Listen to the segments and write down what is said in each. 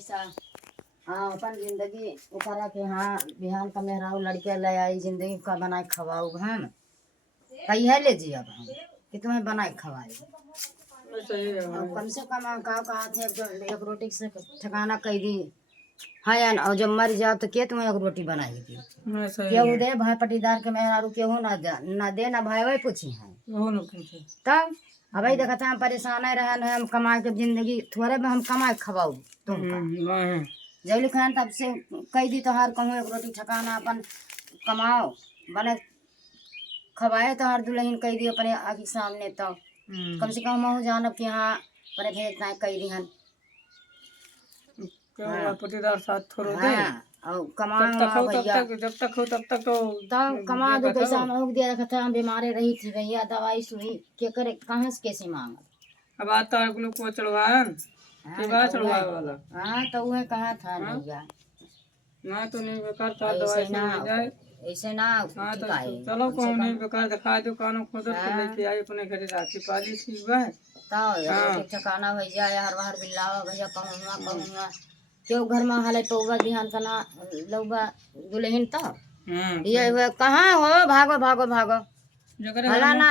ऐसा हाँ अपन जिंदगी उकरा के हाँ बिहान का मेहराऊ लड़के ले आई जिंदगी का बनाए खवाऊ हम कही है ले जी अब हम कि तुम्हें बनाए खवाए कम से कम कहा थे एक रोटी से ठिकाना कह दी हाँ या और जब मर जाओ तो के तुम्हें एक रोटी बनाएगी केहू दे भाई पटीदार के मेहरारू केहू ना दे ना भाई वही पूछी है तब अब देखा था हम परेशान रहन हम कमाए के जिंदगी थोड़े में हम कमाए खवाऊ तुम जैली खान तब से कह दी तो हर कहूँ एक रोटी ठकाना अपन कमाओ बने खवाए तो हर दुल्हन कह दी अपने आगे सामने तो कम से कम महू जानब कि हाँ अपने भेजना कह दी हन पटीदार साथ थोड़ो दे और कमाओ भैया जब तक हो तब तक तो तब कमा दो पैसा हम दिया रखा था हम बीमारे रही थी भैया दवाई सुई के करे कहाँ से कैसे मांग अब आता है ग्लूकोज चढ़वान चढ़वाए वाला हाँ तो वह कहा था भैया ना तो नहीं बेकार था दवाई से हो जाए ऐसे ना हाँ तो चलो कौन नहीं बेकार दिखा दो कानों खोदो तो लेके आई अपने घरे राखी पाली थी वह तो ठिकाना भैया हर बार बिल्लावा भैया कहूँगा क्यों घर में हाल पौवा बिहान का ना लौबा दुल्हन तो ये कहाँ हो भागो भागो भागो हला ना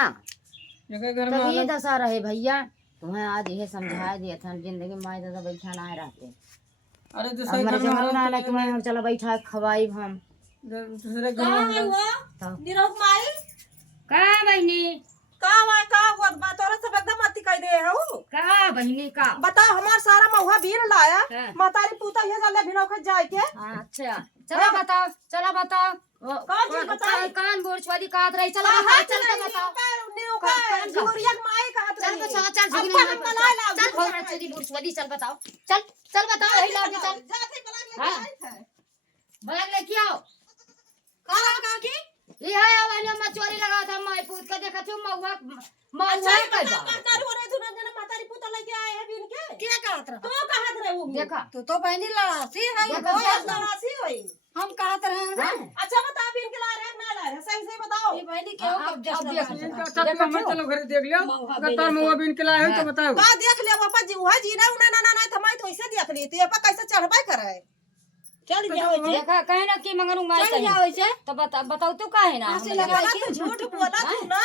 तब ये दशा रहे भैया तुम्हें आज ये समझाया दिया था जिंदगी में माई दादा बैठा ना रहते अरे हमारे जमाना ना आना तुम्हें हम चलो बैठा खवाई हम दूसरे घर का बहनी तोरा सब एकदम अति कह दे हो का बहनी का बताओ हमार सारा महुआ बीन लाया मातारी पूता ये जाले भिनो के जाए के अच्छा चलो बताओ चलो बताओ कौन चीज बताओ कान बोरछवादी काट रही चलो चल के बताओ झुरिया माई कहत चल रही चल चल चल बोरछवादी बोरछवादी चल बताओ चल चल बताओ यही लाओ चल जाते बलाक बैग लेके आओ का की ये है अब मैं चोरी लगा था मैं पूछ के देखा थी महुआ अच्छा करू रे तू ना मातारी पूता लेके आए है बीन के क्या कहत रहा तो कहत रहे वो देखा तो बहनी लड़ासी है लड़ासी होई हम कहत रहे अच्छा बता बीन के ला रहे ना ला रहे सही सही बताओ ये बहनी क्यों कब्जा मैं चलो घर देख लियो अगर तार में वो बिन के लाए तो बताओ का देख ले पापा जी वह जी ना ना ना ना थमाई तो ऐसे देख ली तो ये कैसे चढ़बाई करे चल जाओ देखा कहे ना कि मंगरू माई चल जाओ ऐसे तो बताओ तू काहे ना ऐसे लगा के झूठ बोला तू ना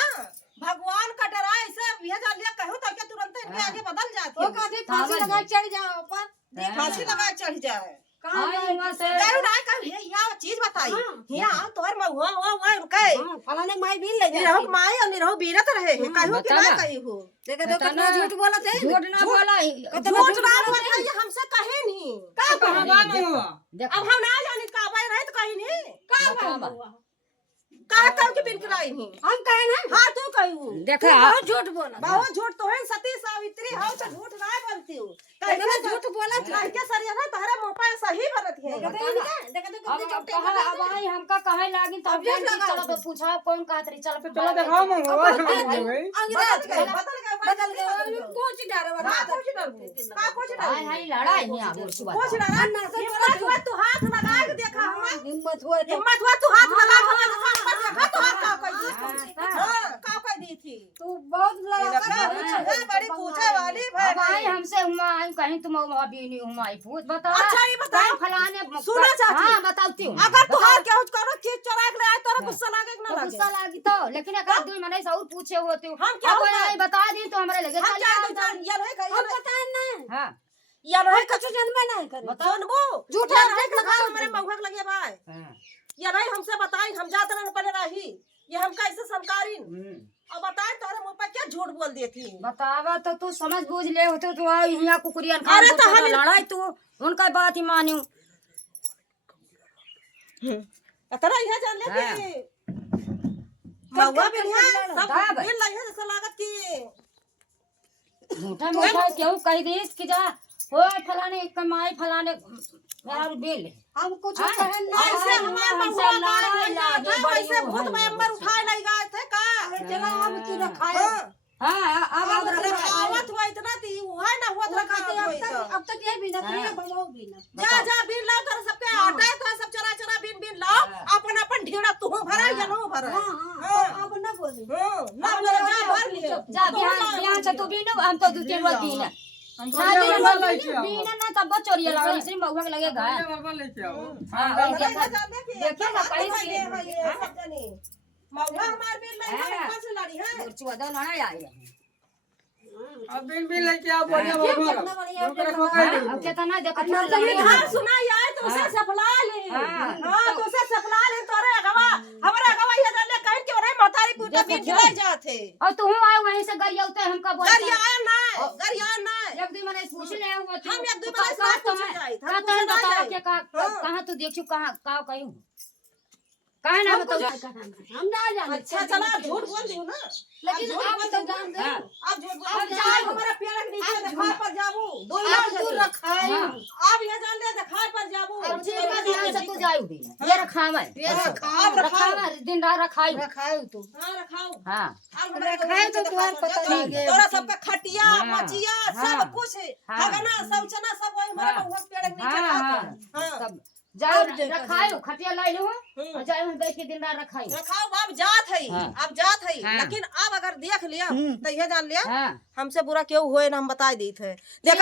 भगवान का डरा ऐसे ये जान लिया कहूं तो क्या तुरंत इनके आगे बदल जाती वो कहती फांसी लगा चढ़ जाओ पर फांसी लगा चढ़ जाए कहां वहां से कहू ना कहू ये या चीज बताई हिया तोर में हुआ हुआ उनके फलाने माई बीन ले निरहो माई और निरहो बीरत रहे कहू कि ना कही हो देखो देखो कितना झूठ बोलत है झूठ ना बोला झूठ ना बोला ये हमसे कहे नहीं का कहां बात नहीं हुआ अब हम ना जानी का बाई रहे तो कहीं नहीं का हुआ कहा तब के बिन खिलाई नहीं हम कहे ना हां तू कहू देखा बहुत झूठ बोला बहुत झूठ तो है सती सावित्री हो तो झूठ ना बोलती हूं कहे झूठ बोला कह के सरिया ना तारे मोपा सही बनत है देखा अब आई हमका कहे लागिन तो चलो तो पूछा कौन कहत रही चलो चलो दिखाओ बदल गए कुछ डर वाला कुछ डर हाय हाय लड़ाई नहीं आबो सुबह कुछ डर ना तू हाथ लगा के देखा हिम्मत हुआ तू हाथ लगा के तो का कह दी थी तू बहुत लड़ा बड़ी पूछे वाली भाई हमसे हुआ आई कहीं तुम अभी नहीं हुआ आई पूछ बताओ अच्छा ये बताओ फलाने सुना चाची हां बताती हूं अगर तू हार के करो चीज चुरा के ले आए तोरा गुस्सा लागे कि ना लागे गुस्सा लागी तो लेकिन अगर दूर मने से और पूछे होते हो हम क्या बता दी तो हमरे लगे चल ये रहे हम पता ना हां या रहे कछु जन्म नहीं करे सुनबो झूठा रहे लगा हमरे महुआ लगे भाई या रहे हमसे बताई हम जात रहने पहले रही ये हम कैसे संकारी अब बताए तोरे मुंह पे क्या झूठ बोल दी थी बतावा तो तू समझ बूझ ले होते तो यहां कुकुरियन खा अरे तो हम लड़ाई तू उनका बात ही मानियो इतना यह जान ले कि महुआ भी सब बिन लगे जैसा लागत की झूठा मोटा क्यों कह देस कि जा हो फलाने कमाई फलाने यार बिल हम कुछ कहे नहीं ऐसे हमार महुआ लड़ाई ऐसे भूत में अंबर उठाए नहीं गए थे का चला हम की रखाए हां अब आवत हुआ इतना थी हुआ ना हुआ रखा अब तक ये बिना नहीं बनाओ बिना जा बिन लाओ तो सबके आटा है तो सब चरा बिन लाओ अपन अपन ढेड़ा तू भरा या नो भरा हां अब ना बोली ना बोल जा भर लियो जा बिहान से तू बिन हम तो दू तीन दिन हम ना बढ़िया दिन बर्बाद लेके आओ दिन ना तब चोरिया लगा इसलिए महुआ के लगेगा बढ़िया बर्बाद लेके आओ हां हमरा यहाँ जान दे कि देखिए ना कहीं कहीं से से ये सब जानी मौका हमार बिल नहीं है कौन से लड़ी है चुआदा ना आई अब बिन लेके आओ बढ़िया बर्बाद ओकरे को कह दे अब कितना देखो ये घर सुनाई आए तो उसे सपला ले हां तो उसे सपला ले तोरे अगवा हमरा अगवा ये जान ले कहीं के रे मतारी पूजा बिल ले जाते और तू आए वहीं से गरिया उतर हमका बोल गरिया ना एक दिन मैंने पूछ ले हुआ हम एक दो बार से पूछ जाई का तो बताओ के कहां तू देखियो कहां का कहीं कहां ना बताओ हम ना जाने अच्छा चला झूठ बोल दियो ना लेकिन आप तो जान दे अब झूठ बोल जाए हमारा पेड़ के नीचे देखा पर जाबू दो लाख तू रखाई अब ये जान ले देखा पर जाबू अब ठीक है ध्यान से तू जाऊ भी ये रखावे ये रखाओ दिन रात रखाई तू हां रखाओ हां अब रखाई तो तुम्हार पता लगे तोरा सबका खटिया मचिया सब कुछ हगना शौचना सब वही हमारा बहु पेड़ के नीचे खाता हां तब जाओ रखायो खटिया लाई लो और जाए हम बैठ के दिन रात रखाई रखाओ अब जात है अब जात है लेकिन अब अगर देख लिया तो ये जान लिया हमसे बुरा क्यों हुए ना हम बता दी थे